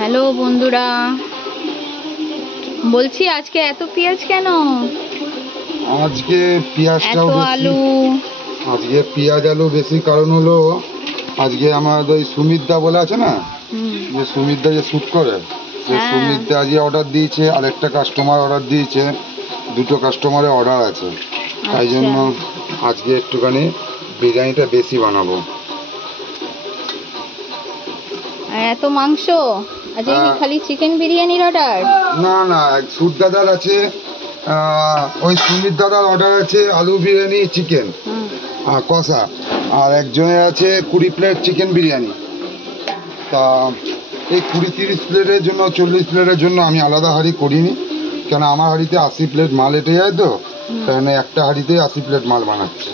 Hello বন্ধুরা, বলছি আজকে এত পেঁয়াজ কেন? আজকে পেঁয়াজটাও এত বেশি। আলু? আজকে পেঁয়াজ আলু বেশি কারণ হলো আজকে আমার ওই সুমিতদা বলে আছে না, যে সুমিতদা যে শ্যুট করে, সে সুমিতদা আজকে অর্ডার দিয়েছে, আরেকটা কাস্টমার অর্ডার দিয়েছে, দুটো কাস্টমারের অর্ডার আছে। তাই জন্য আজকে একটুখানি বিরিয়ানিটা বেশি বানাবো। এত মাংস? আজকে কি খালি চিকেন বিরিয়ানির অর্ডার? না না, সুট দাদার আছে, ওই সুমিত দাদার অর্ডার আছে আলু বিরিয়ানি চিকেন কষা, আর একজনের আছে 20 প্লেট চিকেন বিরিয়ানি। তা এই 20-30 প্লেটের জন্য 40 প্লেটের জন্য আমি আলাদা হাঁড়ি করিনি, কেন আমার হাঁড়িতে 80 প্লেট মাল এটে যায়, তো তাই জন্য একটা হাঁড়িতে 80 প্লেট মাল বানাচ্ছি।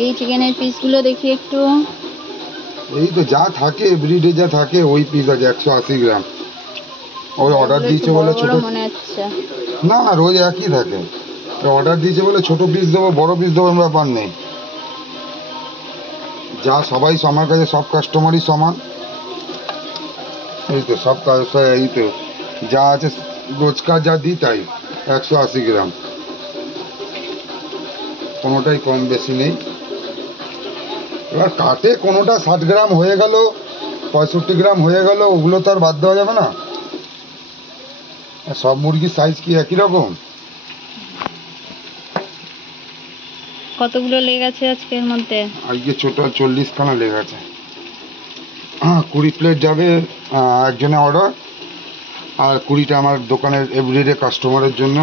এই চিকেনের পিসগুলো দেখি একটু। এই তো যা থাকে এভরিডে যা থাকে ওই পিস আছে 180 গ্রাম। ওই অর্ডার দিয়েছে বলে ছোট মনে হচ্ছে। না না, রোজ একই থাকে। অর্ডার দিয়েছে বলে ছোট পিস দেবো বড় পিস দেবো ব্যাপার নেই। যা সবাই আমার কাছে সব কাস্টমারই সমান। এই তো সব এই তো যা আছে রোজকার যা দিই তাই 180 গ্রাম, কোনোটাই কম বেশি নেই। এবার কাটে কোনোটা 60 গ্রাম হয়ে গেল, 65 গ্রাম হয়ে গেল, ওগুলো তো আর বাদ দেওয়া যাবে না। সব মুরগির সাইজ কি একই রকম? কতগুলো লেগ আছে আজকের মধ্যে? আজকে ছোট 40 খানা লেগ আছে। 20 প্লেট যাবে একজনের অর্ডার, আর 20টা আমার দোকানের এভরিডে কাস্টমারের জন্য।